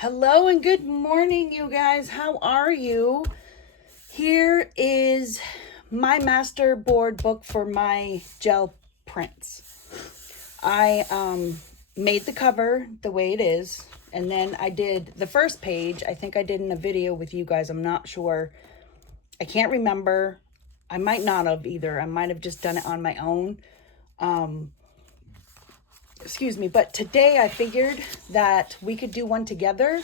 Hello and good morning, you guys. How are you? Here is my master board book for my gel prints. I made the cover the way it is, and then I did the first page. I think I did in a video with you guys. I'm not sure. I can't remember. I might not have either. I might have just done it on my own. Excuse me, but today I figured that we could do one together.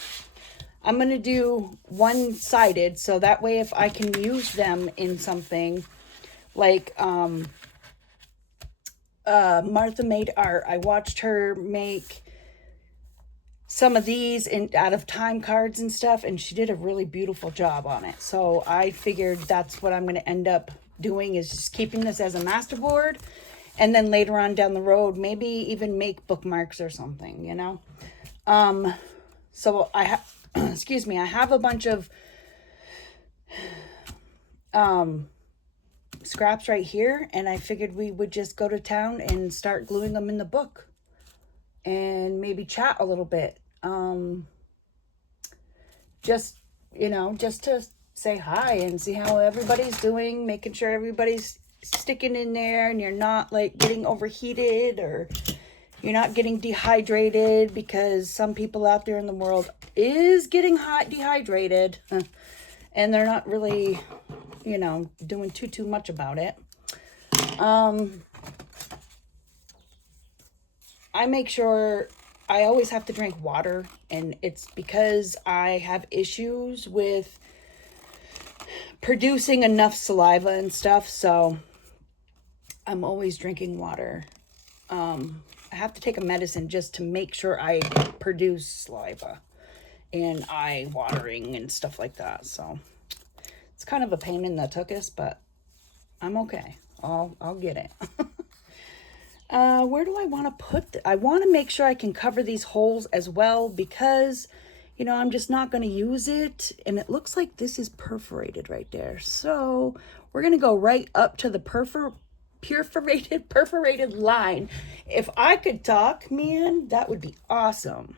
I'm going to do one-sided, so that way if I can use them in something, like Martha made art. I watched her make some of these out of time cards and stuff, and she did a really beautiful job on it. So I figured that's what I'm going to end up doing, is just keeping this as a masterboard. And then later on down the road, maybe even make bookmarks or something, you know? So I have, excuse me, I have a bunch of scraps right here, and I figured we would just go to town and start gluing them in the book and maybe chat a little bit. Just, you know, just to say hi and see how everybody's doing, making sure everybody's sticking in there and you're not like getting overheated or you're not getting dehydrated, because some people out there in the world is getting dehydrated and they're not really, you know, doing too much about it. I make sure I always have to drink water, and it's because I have issues with producing enough saliva and stuff, so I'm always drinking water. I have to take a medicine just to make sure I produce saliva and eye watering and stuff like that. So it's kind of a pain in the tuchus, but I'm okay. I'll get it. Where do I want to put I want to make sure I can cover these holes as well, because, you know, I'm just not going to use it. And it looks like this is perforated right there. So we're going to go right up to the perforated line. If I could talk, man, that would be awesome.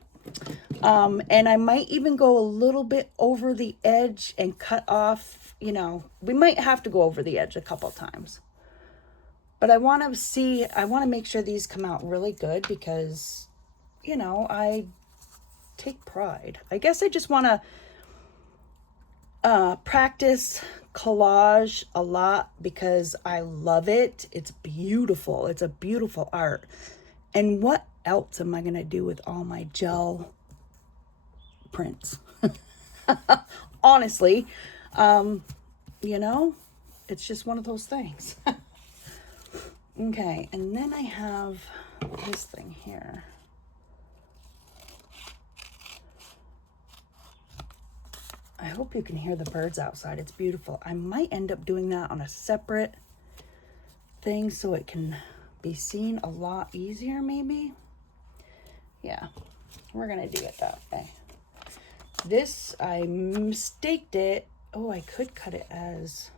And I might even go a little bit over the edge and cut off, you know, we might have to go over the edge a couple times. But I want to make sure these come out really good, because, you know, I take pride. I guess I just want to practice collage a lot because I love it. It's beautiful. It's a beautiful art. And what else am I going to do with all my gel prints? Honestly, you know, it's just one of those things. Okay, and then I have this thing here. I hope you can hear the birds outside. It's beautiful. I might end up doing that on a separate thing so it can be seen a lot easier, maybe. Yeah, we're gonna do it that way. This, I mistaked it. Oh, I could cut it as,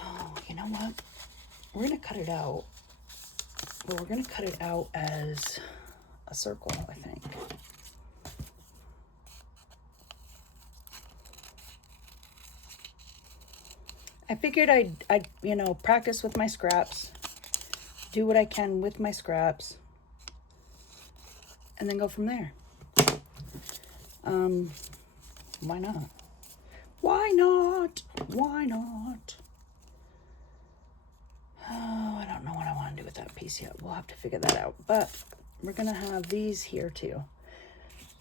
oh, you know what? We're gonna cut it out. Well, we're gonna cut it out as a circle, I think. I figured I'd, you know, practice with my scraps, do what I can with my scraps, and then go from there. Why not? Why not? Why not? Oh, I don't know what I want to do with that piece yet. We'll have to figure that out. But we're going to have these here too.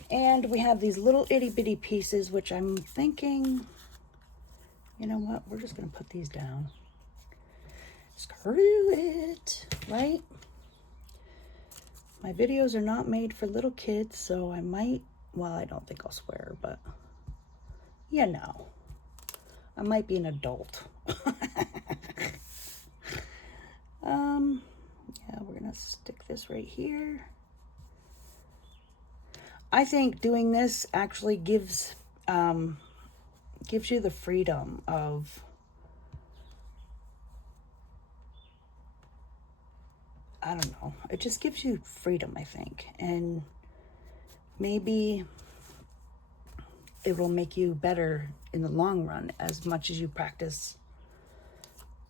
And we have these little itty bitty pieces, which I'm thinking, you know what? We're just going to put these down. Screw it, right? My videos are not made for little kids, so I might, well, I don't think I'll swear, but you know, I might be an adult. Yeah, we're gonna stick this right here. I think doing this actually gives you the freedom of, I don't know, it just gives you freedom, I think. And maybe it will make you better in the long run as much as you practice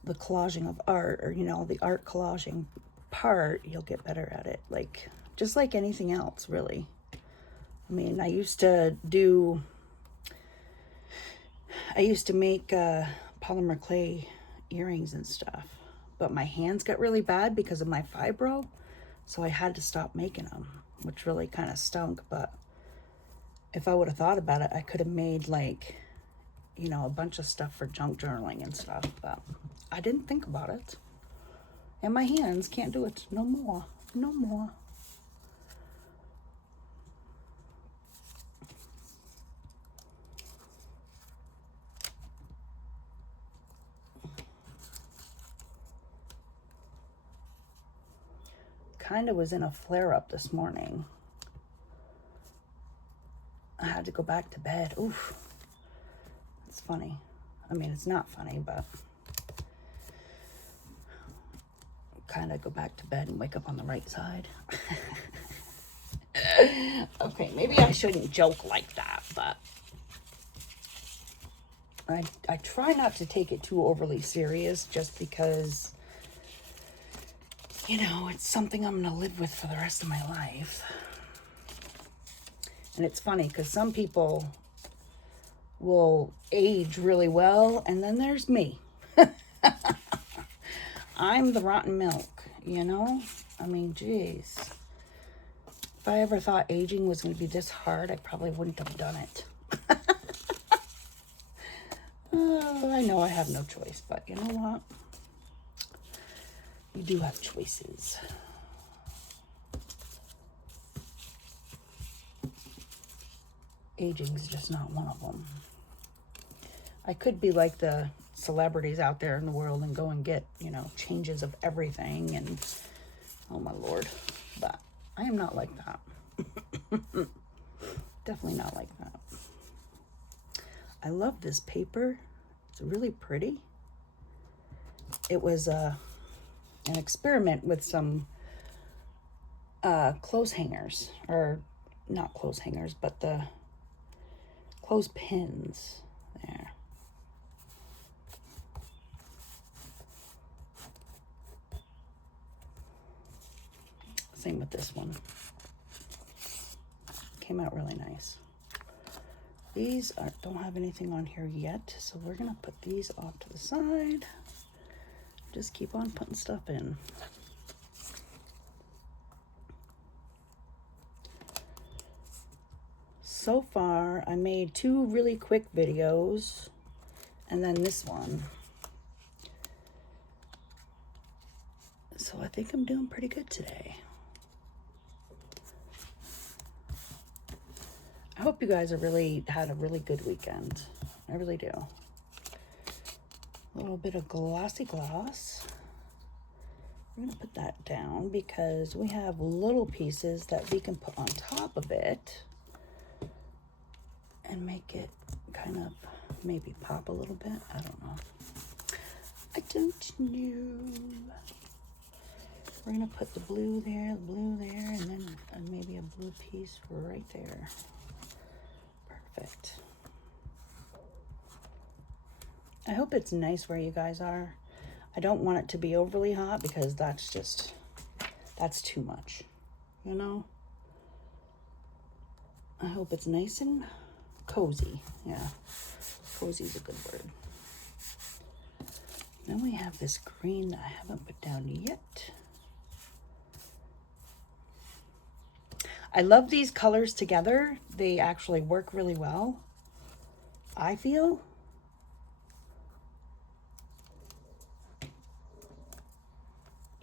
the collaging of art, or, you know, the art collaging part, you'll get better at it. Like, just like anything else, really. I mean, I used to make polymer clay earrings and stuff, but my hands got really bad because of my fibro, so I had to stop making them, which really kind of stunk. But if I would have thought about it, I could have made, like, you know, a bunch of stuff for junk journaling and stuff, but I didn't think about it. And my hands can't do it no more. No more. Kind of was in a flare-up this morning. I had to go back to bed. Oof. It's funny. I mean, it's not funny, but kind of go back to bed and wake up on the right side. Okay, maybe I shouldn't joke like that, but I try not to take it too overly serious, just because, you know, it's something I'm going to live with for the rest of my life. And it's funny because some people will age really well, and then there's me. I'm the rotten milk, you know? I mean, geez. If I ever thought aging was going to be this hard, I probably wouldn't have done it. Oh, I know I have no choice, but you know what? You do have choices. Aging is just not one of them. I could be like the celebrities out there in the world and go and get, you know, changes of everything, and oh my Lord, but I am not like that. Definitely not like that. I love this paper. It's really pretty. It was an experiment with some clothes hangers, or not clothes hangers, but the clothes pins there. Same with this one. Came out really nice. These don't have anything on here yet, so we're gonna put these off to the side. Just keep on putting stuff in. So far, I made 2 really quick videos, and then this one. So I think I'm doing pretty good today. I hope you guys have really had a really good weekend. I really do. A little bit of glossy gloss. We're gonna put that down because we have little pieces that we can put on top of it and make it kind of maybe pop a little bit. I don't know. I don't know. We're gonna put the blue there, and then maybe a blue piece right there. Perfect. I hope it's nice where you guys are. I don't want it to be overly hot because that's too much, you know? I hope it's nice and cozy. Yeah, cozy is a good word. Then we have this green that I haven't put down yet. I love these colors together. They actually work really well, I feel.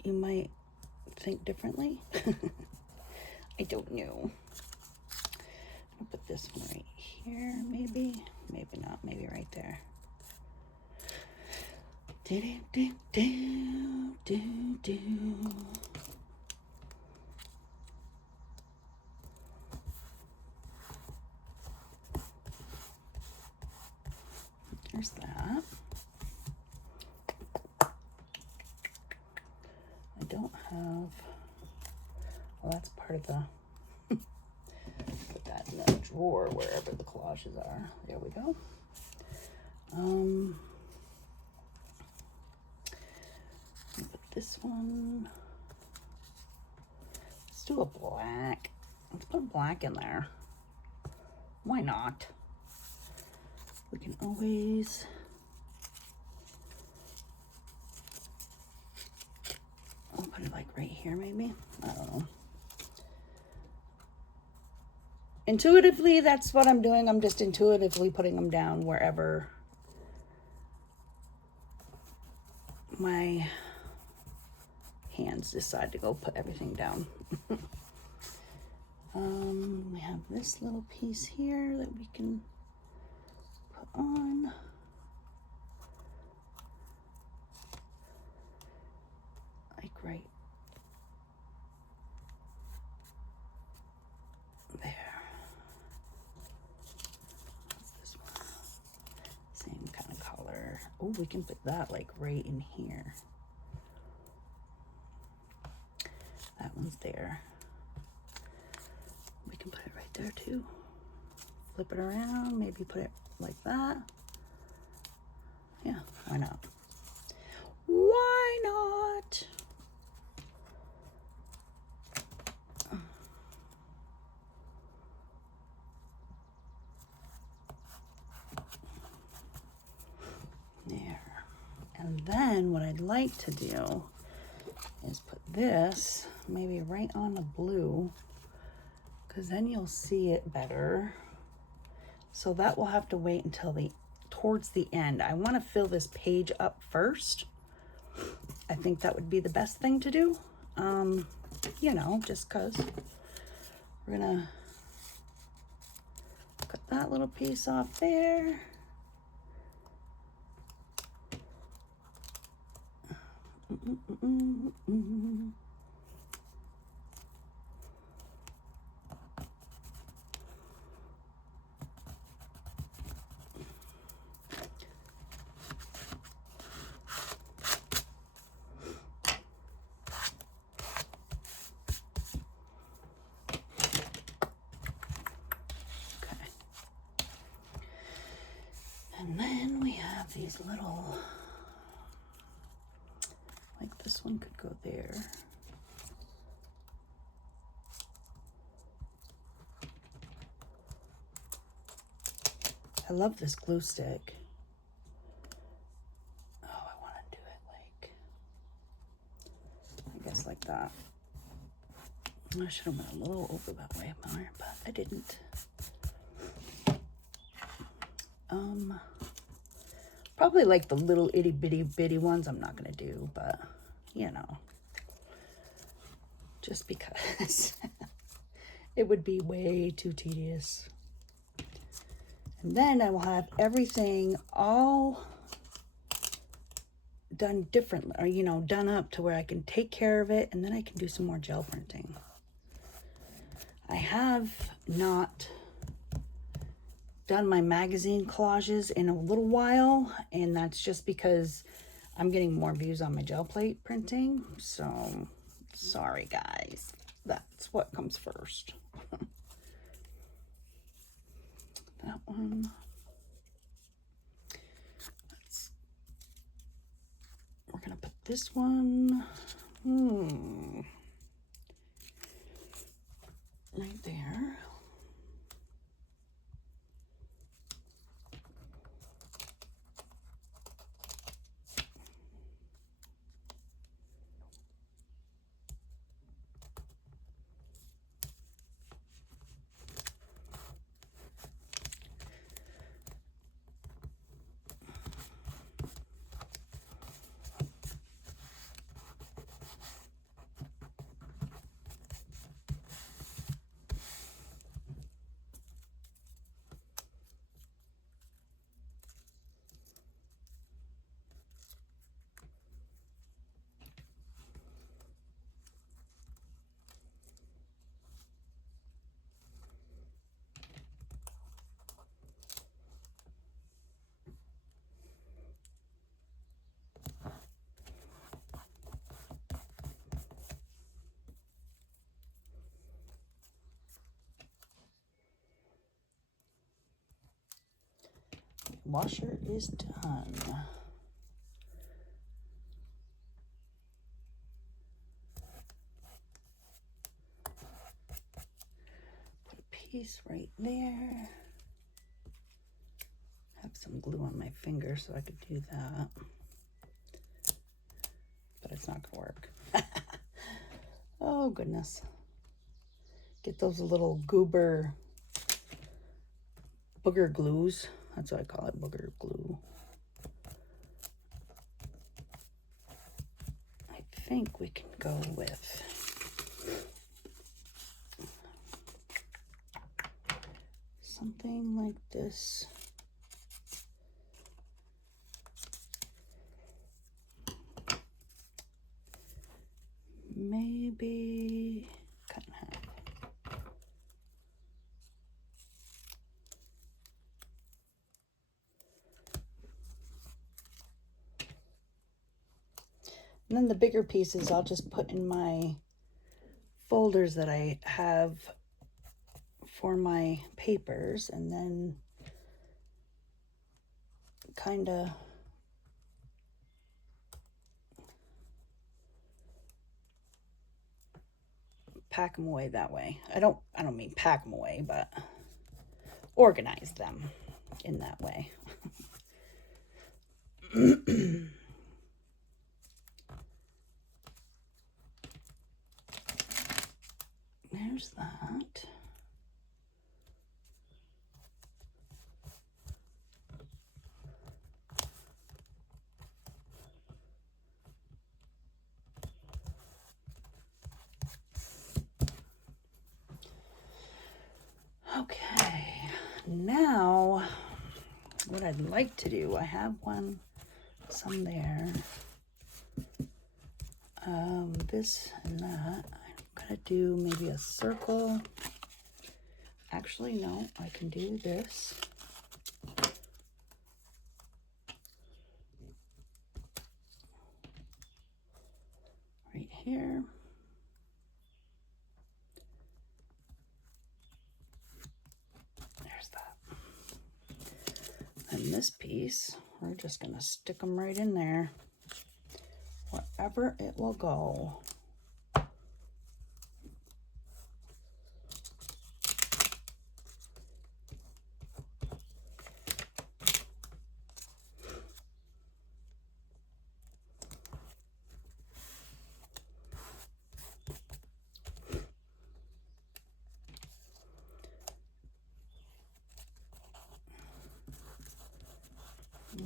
You might think differently. I don't know. I'll put this one right here, maybe. Maybe not. Maybe right there. Do, do, do, do, do. There's that. I don't have, well, that's part of the drawer wherever the collages are. There we go. Put this one. Let's do a black. Let's put black in there. Why not? We can always I'll put it like right here maybe. I don't know. Intuitively, that's what I'm doing. I'm just intuitively putting them down wherever my hands decide to go put everything down. We have this little piece here that we can put on. Like right there. What's this one? Same kind of color. Oh, we can put that like right in here. That one's there. We can put it right there too. Flip it around, maybe put it like that. Yeah, why not? Why not? There. And then what I'd like to do is put this maybe right on the blue, because then you'll see it better. So that will have to wait until towards the end. I want to fill this page up first. I think that would be the best thing to do. You know, just because we're gonna cut that little piece off there. And then we have these little, like this one could go there. I love this glue stick. Oh, I want to do it like, I guess like that. I should have went a little over that way more, but I didn't. Probably like the little itty bitty ones I'm not gonna do, but you know, just because it would be way too tedious. And then I will have everything all done differently, or you know, done up to where I can take care of it, and then I can do some more gel printing. I have not done my magazine collages in a little while, and that's just because I'm getting more views on my gel plate printing. So sorry guys, that's what comes first. That one. We're gonna put this one right there. washer is done. Put a piece right there. Have some glue on my finger so I could do that. But it's not gonna work. Oh goodness. Get those little booger glues. That's what I call it, booger glue. I think we can go with something like this. Maybe cut in half. And then the bigger pieces I'll just put in my folders that I have for my papers, and then kind of pack them away that way. I don't mean pack them away, but organize them in that way. There's that. Okay, now what I'd like to do, I have some there. This and that. I'm gonna do maybe a circle. Actually, no, I can do this. Right here. There's that. And this piece, we're just gonna stick them right in there. Wherever it will go.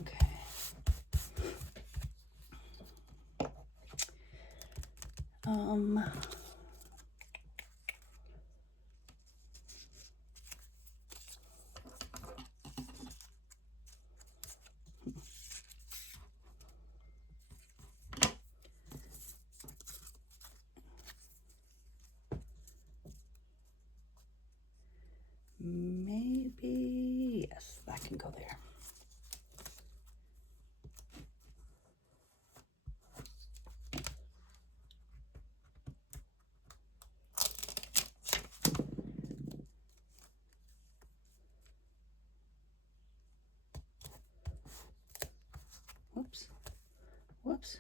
Okay. Maybe, yes, that can go there. Whoops, whoops.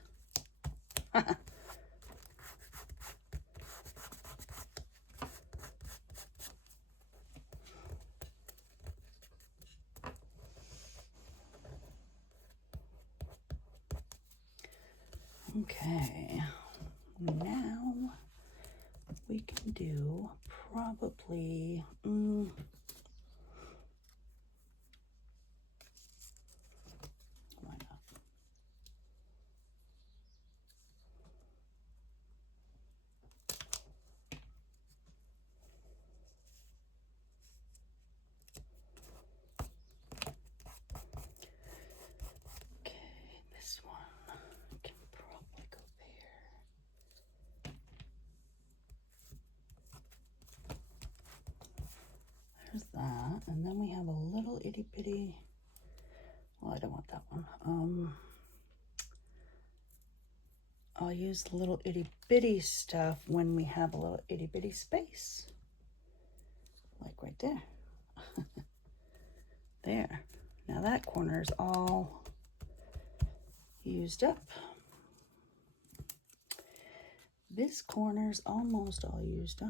Okay, now we can do probably, why not? Okay, this one can probably go there. There's that, and then we have a little itty bitty, well, I don't want that one. I'll use the little itty bitty stuff when we have a little itty bitty space. Like right there. There. Now that corner is all used up. This corner's almost all used up.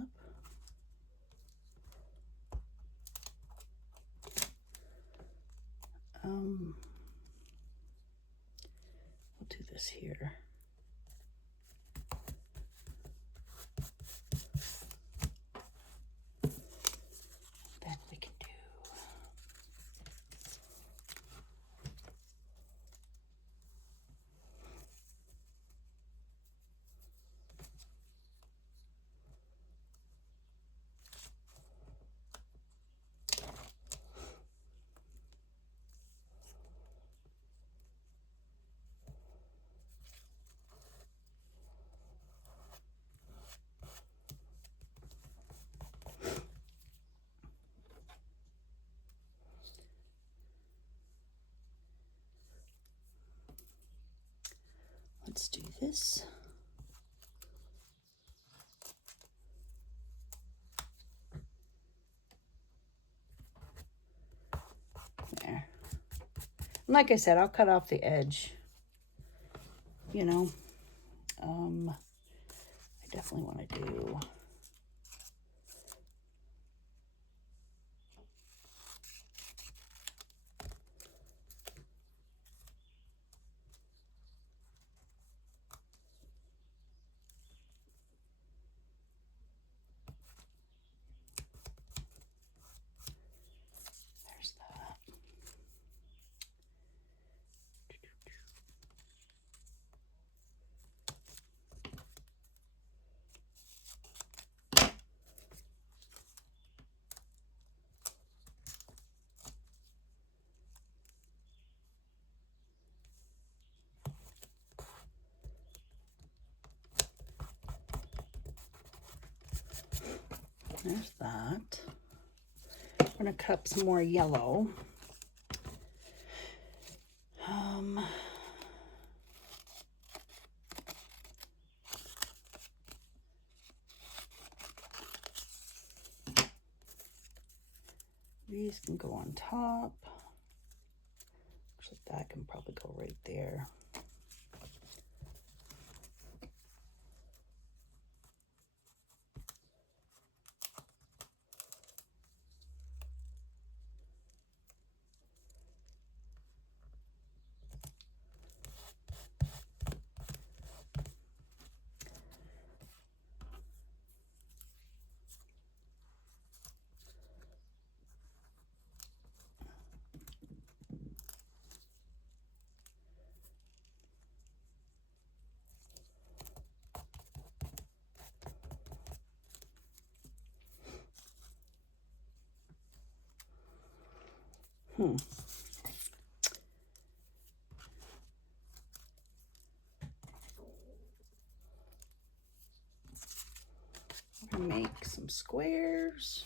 We'll do this here. Then we can do let's do this. There. And like I said, I'll cut off the edge. You know, I definitely want to do there's that. There's that. I'm going to cut up some more yellow. These can go on top. Looks like that can probably go right there. I'm gonna make some squares.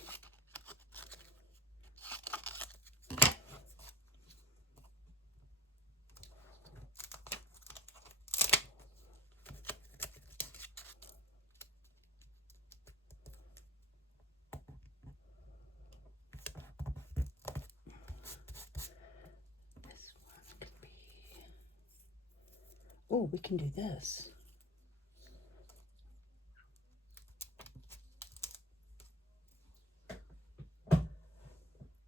Oh, we can do this.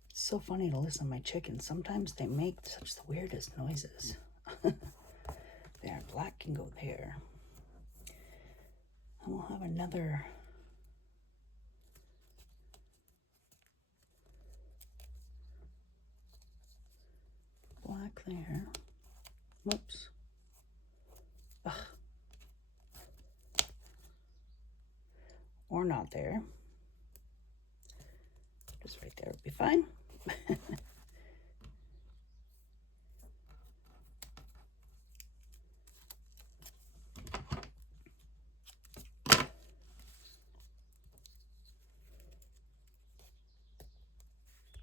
It's so funny to listen to my chickens. Sometimes they make such the weirdest noises. There, black can go there. And we'll have another black there. Whoops. Ugh. Or not there. Just right there would be fine.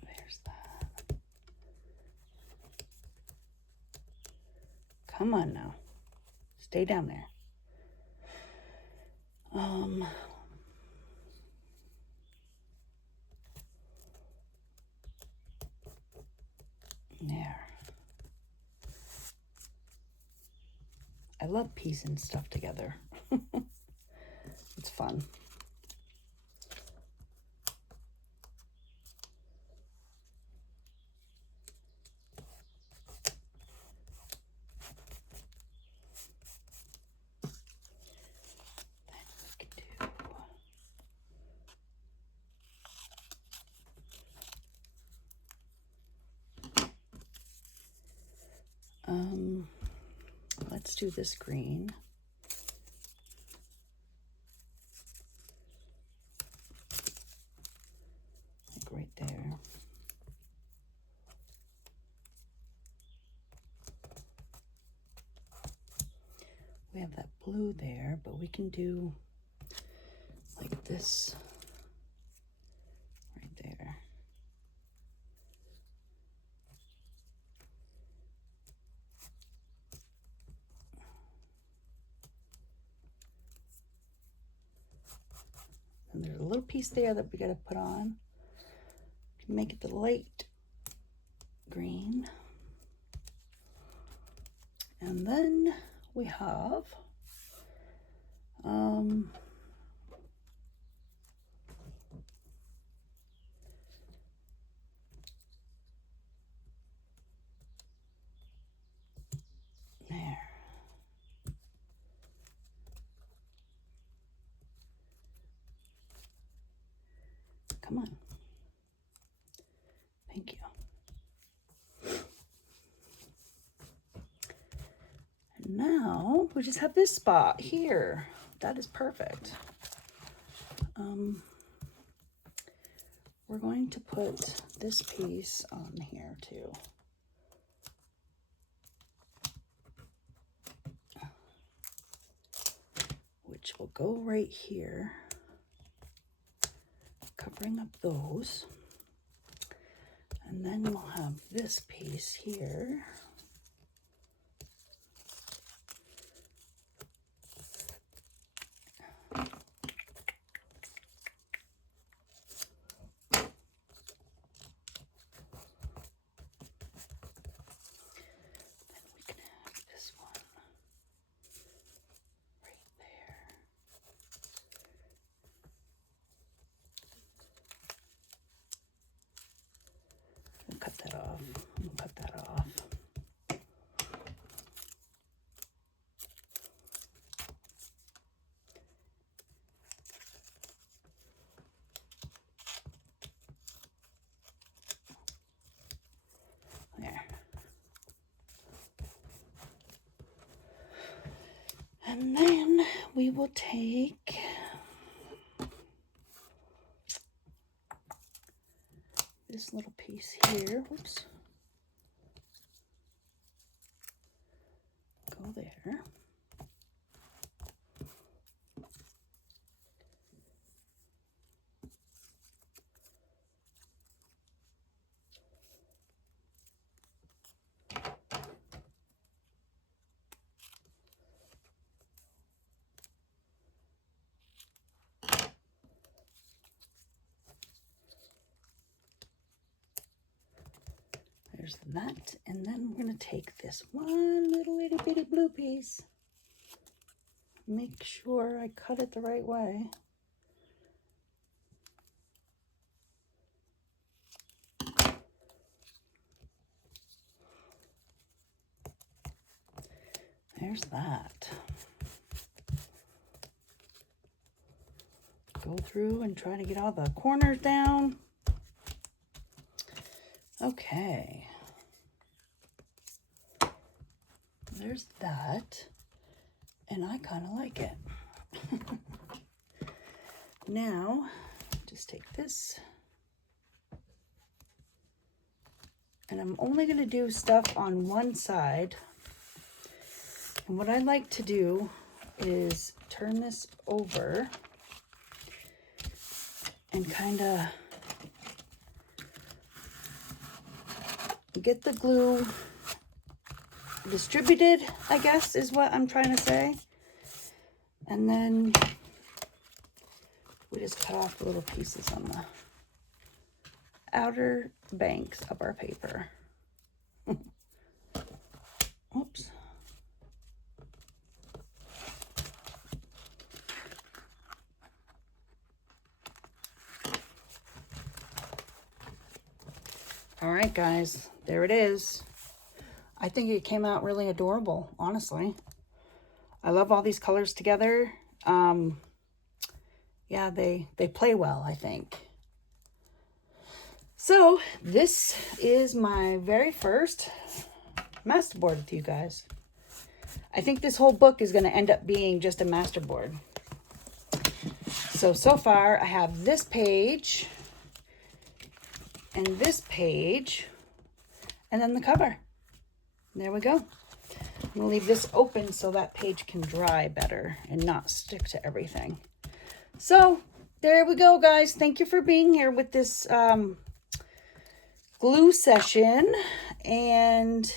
There's that. Come on now. Stay down there. There. I love piecing stuff together. It's fun. Let's do this green. Like right there. We have that blue there, but we can do like this right there. And there's a little piece there that we got to put on to make it the light green. And then we have there. Come on. Thank you. And now we just have this spot here. That is perfect. We're going to put this piece on here too. Which will go right here, covering up those. And then we'll have this piece here. Cut that off. Cut that off. There. And then we will take this little piece here, whoops, go there. There's that, and then we're going to take this one little itty bitty blue piece. Make sure I cut it the right way. There's that. Go through and try to get all the corners down. Okay. There's that, and I kind of like it. Now, just take this, and I'm only going to do stuff on one side. And what I like to do is turn this over and kind of get the glue distributed, I guess is what I'm trying to say. And then we just cut off the little pieces on the outer banks of our paper. right, guys, there it is. I think it came out really adorable, honestly. I love all these colors together. Yeah, they play well, I think. So this is my very first masterboard with you guys. I think this whole book is going to end up being just a masterboard. So far I have this page and this page and then the cover. There we go. I'm going to leave this open so that page can dry better and not stick to everything. So there we go, guys. Thank you for being here with this glue session. And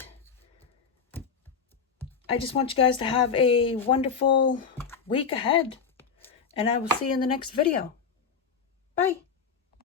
I just want you guys to have a wonderful week ahead. And I will see you in the next video. Bye.